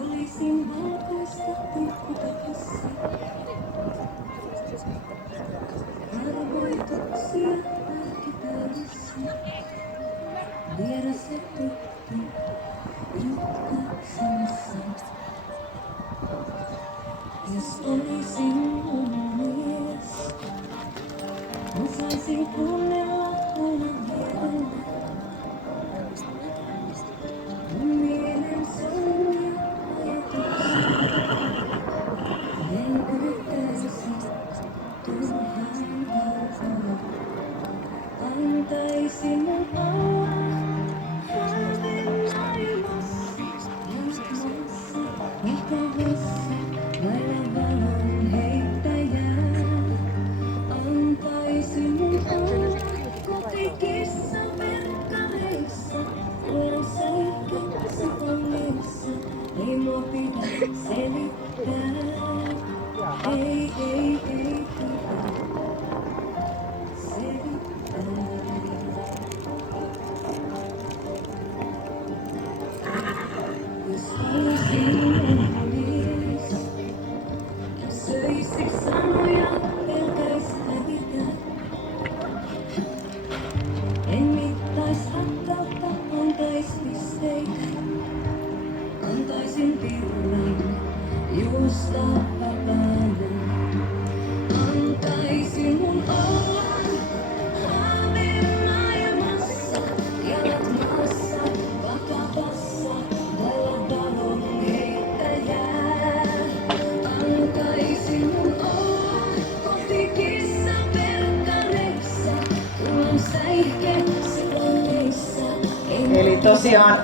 Olisin valkoista pikkutakissa, arvoituksia arkipäivissä, vieras ja tuttu, yhtä samassa. Jos olisin mies, osaisin kuunnella aina vierellä. Mun mielen sanoja ajatuksia, en yrittäisi turhaan kaukaa. Antaisin mun olla hänen maailmassa, jatkuvassa, vakavassa, vailla valon heittäjää. Antaisin mun olla kotikissa verkkareissa, olen säikässä onneissa, ei mua pidä selittää. Ei pidä selittää. Jos olisin mies, söisi sanoja, pelkäis hävitä. En mittais rakkautta, antais pisteitä. Antaisin virran juosta vapaana. Antaisin mun olla haaveen maailmassa, jalat maassa, vakavassa, vailla valon heittäjää. Antaisin mun olla kotikissa verkkareissa, kun on säihke silloin meissä. Eli tosiaan